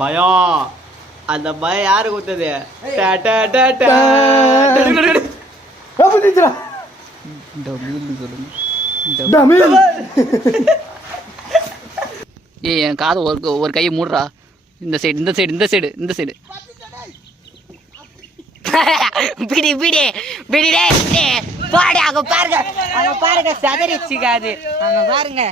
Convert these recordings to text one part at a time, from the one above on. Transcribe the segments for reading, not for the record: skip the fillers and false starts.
பயம் அந்த பயம் யாரு கொடுத்தது? ஏய் என் காது ஒரு கையை மூடுறா. இந்த சைடு இந்த சைடு இந்த சைடு இந்த சைடு பிடி பிடி பிடிடே பாடு. அங்க பாருங்க சதறிச்சுக்காது. அங்க பாருங்க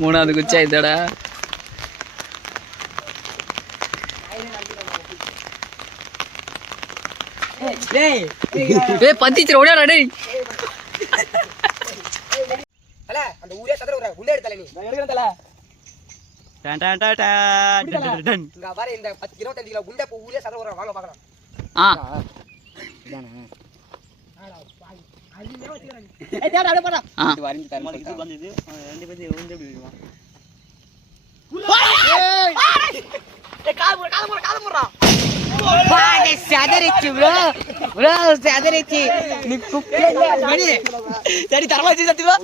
மூணாவது குச்சா இதடா. பத்திச்சு ஓடியாடா டேய். அந்த ஊரே சதற ஊரா குண்டே எடுத்தல நீ எடுக்கற தல டன் டன் டன் டன். இங்க பாரு இந்த 10 25 கிலோ குண்டே போ ஊரே சதற ஊரா வாங்க பார்க்கலாம். இதானே அது மேல வச்சிரா நீ. ஏய் டேடா அப்படியே போடா. இது வரிஞ்சு தரமா இது வந்தது ரெண்டு பேரும் வந்து எப்படி வருவா? ஏய் கால் போறா. பாடு சதறிச்சு ப்ரோ சதறிச்சு. நீ குப்பைல மணி சரி தரமா வச்சு சத்திவா.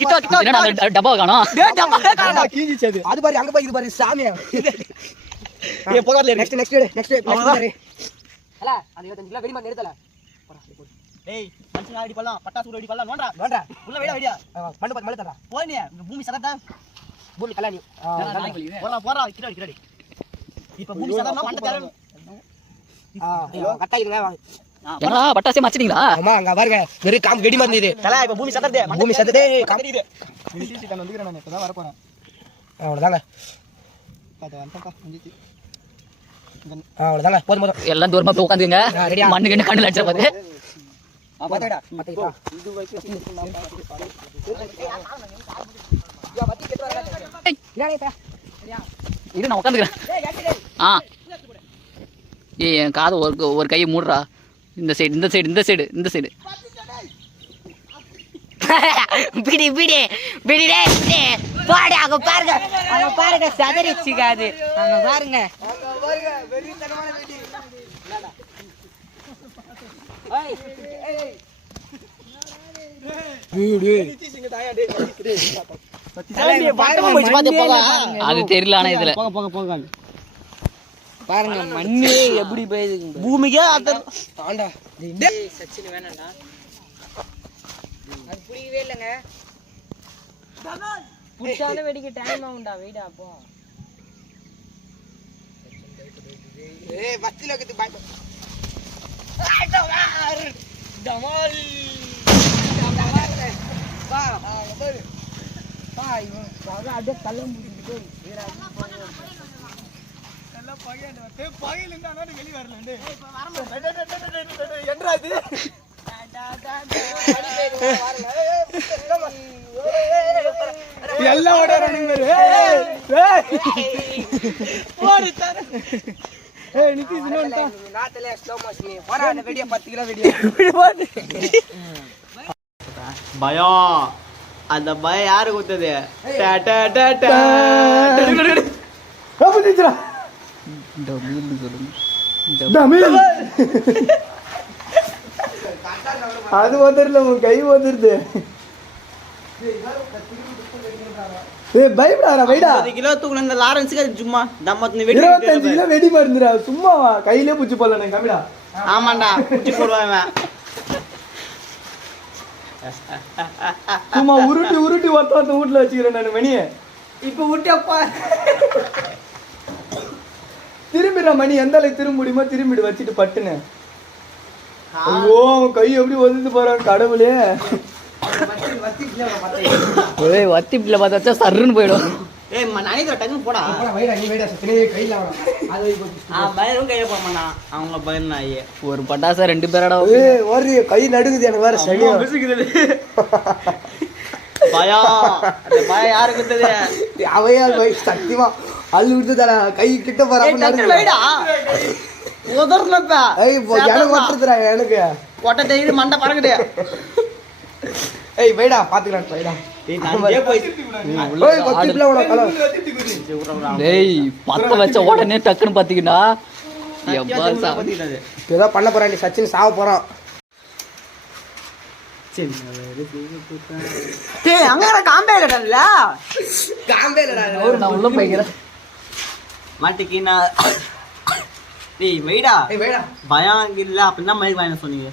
கிட்ட என்னடா டப்பா காணோம். டேய் டப்பா காணோம் கீஞ்சிச்சு அது. அது பாரு அங்க போய் இது பாரு சாமி. ஏய் போகாதல நெக்ஸ்ட் பாரு. ஹல அந்த 25 கிலோ வெடி மாதிரி எடுத்தல. டேய் மனுஷன் ஆடி பண்ணலாம் பட்டாசு ஊடி பண்ணலாம் நோண்டா உள்ள வெடியா பண்ணு மள்ள தரடா. போய் நீ பூமி சதறடா. பூமி கலானி போறா கிடாடி. இப்ப பூமி சதறனா மண்ட தரணும். கட்டா இருங்க என்னடா பட்டாசே மச்சிட்டீங்களா? ஆமா அங்க பாருங்க வெறு காம் வெடி மாதிரி இது. தல இப்ப பூமி சதறதே காமிடுது. முடிச்சிட்டு நான் வந்துறேன் நான் இப்பதான் வர போறேன். அவ்வளவுதாங்க அவ்வளவுதாங்க போதும். எல்லாம் தூரமா போய் உட்காந்துங்க. மண்ணு கண்ணு கண்ணுல அடிச்ச பாரு. பாத்தடா மத்தைடா இது வைக்க யா மத்தி கெட்டு வரல. இரு நான் உட்காந்துக்கிறேன். ஏய் என் காது ஒரு கையை மூடுறா. இந்த சைடு இந்த சைடு இந்த சைடு இந்த சைடு பிடி பிடி பிடிடே பாடு. அங்க பாருங்க சதறிச்சுக்காது. அங்க பாருங்க வெறித்தனமான வெடி. அது தெரியல. ஆனா இதுல போங்க பாருங்க மண்ணு எப்படி போயிருக்கு பூமிக்கே ஆண்டா. டேய் சச்சின் வேணாம்டா. அது புரியவே இல்லங்க. புடிச்சால வெடிக்க டைம் ஆகும்டா. வெயிட் அப்போ ஏய் பத்தில கத்து பை டமால் பா இவன் அப்படியே தள்ள முடிஞ்சுட்டு பகையில இருந்தா வெளியே வரல. என்றாது எல்லாம் பயம் அந்த பயம் யாரு கொடுத்தது? அது வந்துடல உன் கை வந்துருது. பயப்படாரா வைடா. 20 கிலோ தூக்குன இந்த லாரன்ஸ்க்கு சும்மா தம்மத்து 25 கிலோ வெடி மருந்துடா. சும்மா கையிலே புடிச்சு போடல கம்மிடா. ஆமாண்டா புடிச்சு போடுவான். சும்மா உருட்டி ஒருத்த வீட்டுல வச்சுக்கிறேன் நான் மணியை. இப்ப விட்டப்பா திரும்பிடுற மணி எந்த அளவுக்கு திரும்ப முடியுமோ திரும்பிடு வச்சுட்டு பட்டுன்னு. ஐயோ கை எப்படி வந்து போறான் கடவுளே. வத்தி பிள்ளை பார்த்தா சருன்னு போயிடும். ஏய் நினைக்கிற டக்குன்னு போடா. வைடா நீ வைடா சத்தினே கையில அது பயரும் கையில போக மாட்டான். அவங்கள பயன் நாயே. ஒரு பட்டாசா 2 பேரடா. ஒரு கை நடுங்குது எனக்கு வேற சரியா விசுக்குது. பயம். அந்த பயம் யாருக்கு குத்துது? அவையா சத்தியமா அள்ளு விடுதுடா கை கிட்ட போறாம டக்குன்னு வைடா. உதறலப்பா. ஏய் எனக்கு ஒட்டுதுடா எனக்கு. கொட்டை தேய்து மண்டை பறக்குது. ஏய் வைடா பாத்துக்கலாம் வைடா. டேய் பத்த வச்ச உடனே டக்குன்னு பாத்தீங்கன்னா ஏதோ பண்ண போறான் சச்சின் சாவ போறான். நான் உள்ள போய்க்கிறேன். மாட்டிக்கினா டேய் வைடா. பயம் இல்ல அப்படின்னா மயிர் வாங்க சொன்னீங்க.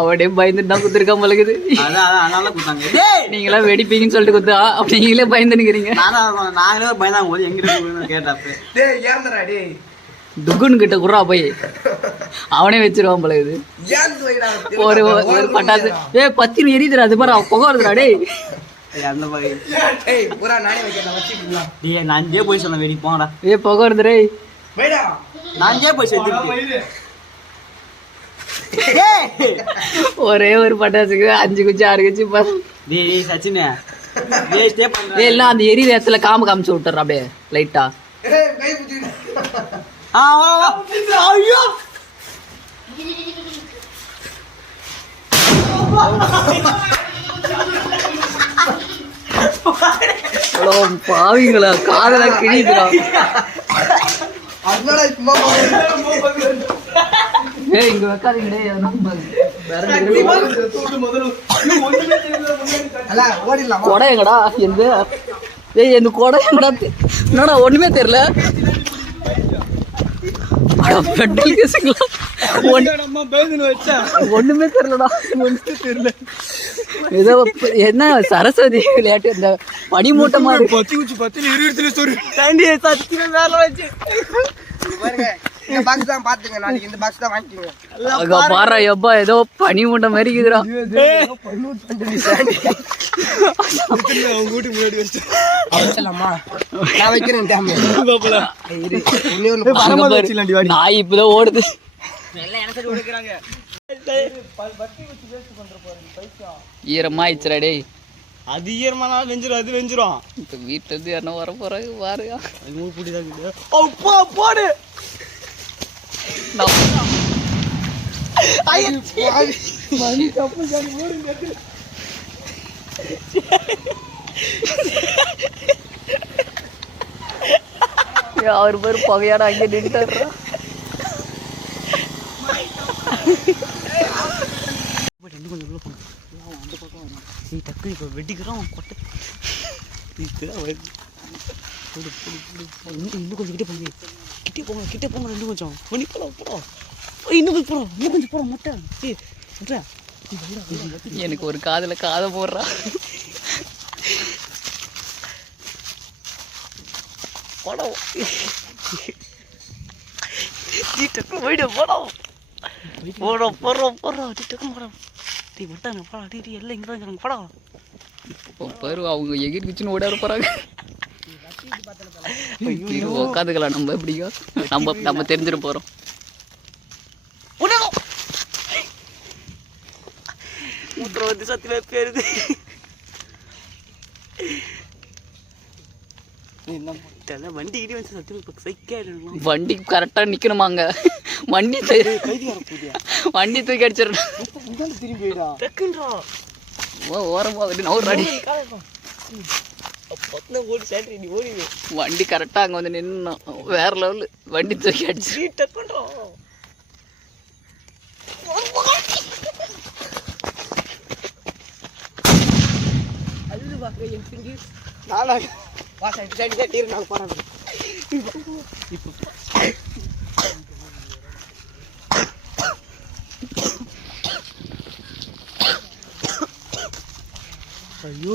அவடே பயந்துட்டு தான் குத்துருக்காம பழகுது. அதனால குத்தாங்க. டேய் நீங்களா வெடிப்பீங்கன்னு சொல்லிட்டு குத்தா அப்ப நீங்களே பயந்து நிக்கிறீங்க. நாங்களே பயந்தாங்க போது எங்கிட்ட கேட்டாப்ப. டேய் ஏந்தடா டேய் துக்குன்னு கிட்ட குறா போய் அவனே வச்சிருவான் பழகுது. ஒரு ஒரு பட்டாசு பத்தினு எரியுதுடா. அது பாரு புகை வருதுடா. டேய் அந்த மாதிரி ஏய் பூரா நானே வைக்கிறேன் வச்சிடலாம். டேய் நானே போய் சொன்ன வெடி போங்கடா. புகை வருது. டேய் வைடா நானே போய் செத்துட்டேன். ஒரே ஒரு பட்டாசுக்கு 5 குச்சி 6 குச்சி பாரு. டேய் சச்சினே டேய் ஸ்டே பண்ணு. எல்லாம் அந்த எரியுற இடத்துல காமிச்சு விட்டுறா அப்படியே லைட்டா. ஏய் கை புடி. வா வா. ஐயோ பாவிங்களா காதல கிழிதுடா. அதனால சும்மா ஏய் இங்க வைக்காதீங்க. கொடை எங்கடா எந்த? ஏய் எந்த கொடை எங்கடா? என்னடா ஒண்ணுமே தெரியல. பெட்ரோல் கேஸுங்களா? ஒண்ணுமே தெரியலடா. தெரியல ஏதோ என்ன சரஸ்வதி விளையாட்டு இந்த பனி மூட்டை மாதிரி பாரு எப்பா ஏதோ பனி மூட்டை மாதிரி இருக்குதுடா. நாய் இப்பதான் ஓடுது. ஈரமாயிடுச்சுடா. டேய் அது ஈரமானாலும் வெஞ்சிரும். அது வெஞ்சிரும். இப்ப வீட்டுல இருந்து யாரா வர போறாங்க பாருங்க. போடு. அவர் பேரு புகையாட அங்கே நின்றுடுறா. டக்கு இப்போ வெட்டிக்கிறோம் கொட்டை. இன்னும் கொஞ்சம் கிட்டே போங்க. கிட்டே போங்க இன்னும் கொஞ்சம். போடா இன்னும் கொஞ்சம் போகிறோம் மொட்டை. எனக்கு ஒரு காதுல காதை போடுறா. படம் போயிடு படம் போடுறோம் படம். டீ விட்டாங்க படம். டீ எல்லாம் இங்கே தான் இருக்கிறாங்க படம். பாரு அவங்க எகிரிச்சுன்னு ஓட போறாங்க. உட்காந்துக்கலாம் நம்ம எப்படியோ நம்ம தெரிஞ்சிட போறோம். வந்து சத்தியமா பேருது. வண்டி இடி வந்து சத்தியமா சைக்கிள் வண்டி கரெக்டா நிக்கணுமாங்க. வண்டி தூக்கி அடிச்சிடணும். ஓரமா வண்டி கரெக்டா அங்க வந்து நின்னு வேற லெவலு. வண்டி தூக்கி அடிச்சு ஐயோ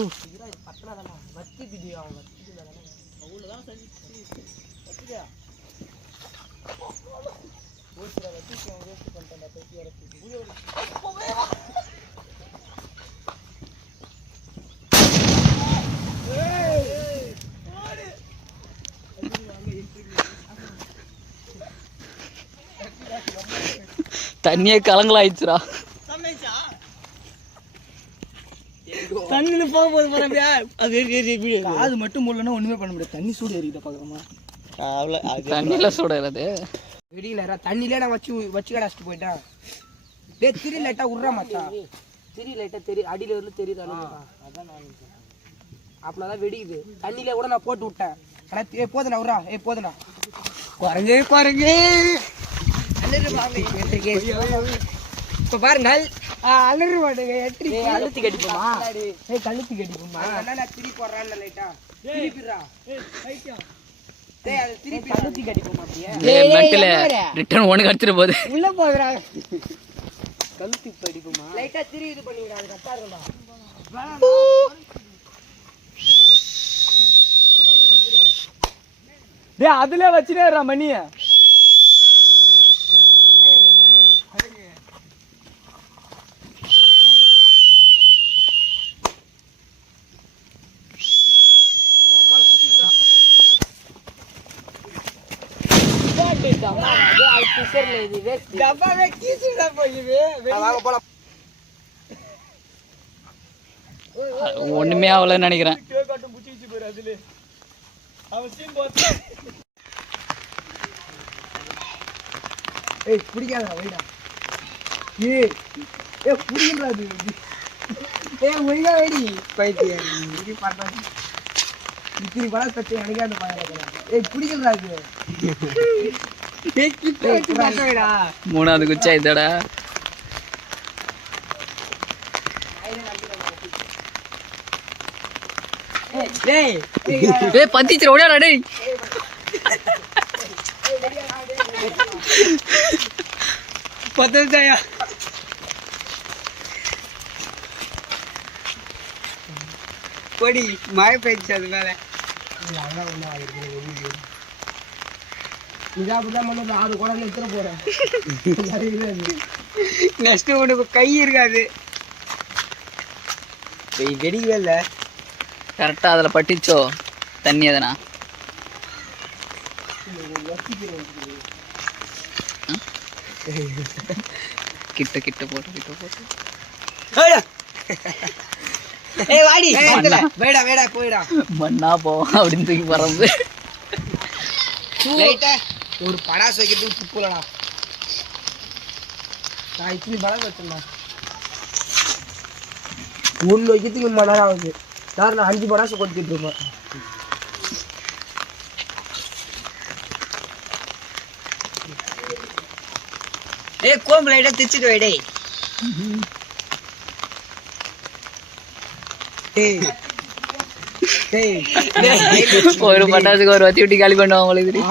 தண்ணியே கலங்கலாயிடுச்சுடா. தண்ணில போகும்போது பாருங்க அது மட்டும் மூடலன்னா ஒண்ணுமே பண்ண முடியாது. தண்ணி சூடு ஏறிக்கிட்ட பாக்குறோமா தண்ணியில சூடாது வெடியில தண்ணிலே நான் வச்சு கடாச்சிட்டு போயிட்டேன். டேய் திரி லைட்டா உர்றா மச்சான். திரி லைட்டா அடியில இருந்து தெரியுது. அதான் நான் அப்பதான் வெடிக்குது. தண்ணியில கூட நான் போட்டு விட்டேன். ஆனா போதுண்ணா உர்றா. போதுண்ணா பாருங்க இப்ப பாருங்க அலறு மாட்டேங்க. கழுத்து கடிப்போமா? கழுத்து கடிப்போமா? திரி போடுறான்னு லைட்டா திருப்பிடுறா. கழுத்து கடிப்போமா? ரிட்டர்ன் ஒண்ணு கடிச்சிட்டு போகுது. உள்ள போகிறாங்க. கழுத்து படிப்புமா? லைட்டா திரி இது பண்ணிவிடா. அது கரெக்டா இருக்கும்டா. டேய் அதுல வச்சிரேடா மணிய. ஒண்ணுமே ஆகலன்னு நினைக்கிறேன். பிடிக்காதா வைடா. புடிக்கா ஒழுங்கா வெடி பைத்தியம். இப்படி பல பச்சை அடிக்காத பிடிக்கிறா இது. மூணாவது குச்சா இதடா. பத்திச்சு ஓடியாடா டேய். பத்தாயா பொடி மழை பெய்ச்சு. அது மேல ஆறு கூட எடுத்துட போறேன். நெக்ஸ்ட் உனக்கு கை இருக்காது. வெடிக்கவே இல்லை. கரெக்டா அதுல பட்டிச்சோ தண்ணி. அதனா கிட்ட கிட்ட போட்டு மண்ணா போ அப்படின்னு தூக்கி பறந்து ஒரு படாசு வைக்கிறதுக்கு துப்புலடா. நான் இப்படி படம் வச்சிருந்தேன். ஒன்று வைக்கிறதுக்கு மணி நேரம் ஆகுது. சார் நான் 5 படாசு கொடுத்துட்டு இருப்பேன். கோம்பு லைட்டா திச்சுட்டு வைடே. ஒரு பட்டாசுக்கு ஒரு வத்தி விட்டி காலி பண்ணுவாங்க உங்களுக்கு.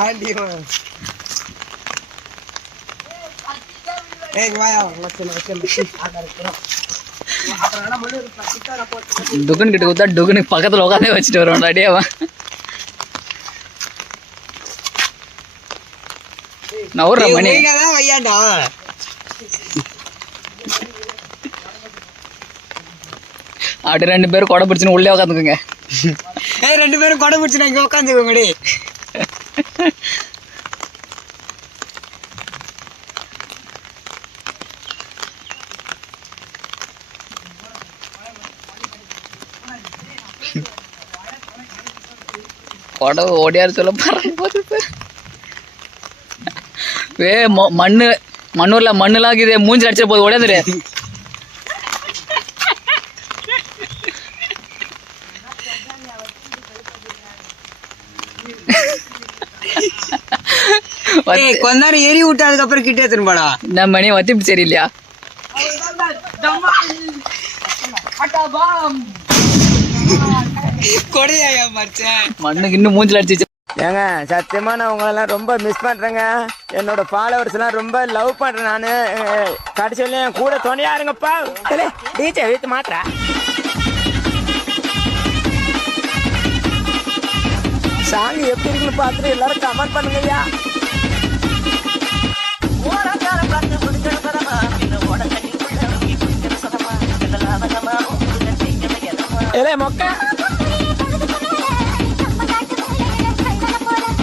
டுகன் கிட்ட கொடுத்தா டுகனுக்கு பக்கத்துல உட்காந்தே வச்சுட்டு வருவான் அடியாவன். நவுற மணி வையாண்டா. அப்படி 2 பேரும் கொடை பிடிச்சுன்னு உள்ளே உட்காந்துக்குங்க. 2 பேரும் கொடை பிடிச்சு இங்க உட்காந்துக்கோங்கடி. கொடை ஓடியாரு சொல்ல பறந்து மண்ணூர்ல மண்ணுலாம் இது மூஞ்சி அடிச்ச போது ஓடியாந்துரு. கொஞ்ச நேரம் எரி விட்டு அதுக்கப்புறம் கிட்டே திரும்பாடா. நம்ம மணியை வத்தி சரியில்லையா? மண்ணுக்கு இன்னும் மூஞ்சில் அடிச்சு. ஏங்க சத்தியமா நான் உங்களெல்லாம் ரொம்ப மிஸ் பண்றேங்க. என்னோட ஃபாலோவர்ஸ் எல்லாம் ரொம்ப லவ் பண்றேன். நானு கடைசியில என் கூட துணையா இருங்கப்பா. டீச்சர் வீட்டு மாட்டா சாங் எப்படி இருக்குன்னு பார்த்துட்டு எல்லாரும் கமெண்ட் பண்ணுங்கய்யா. மொக்க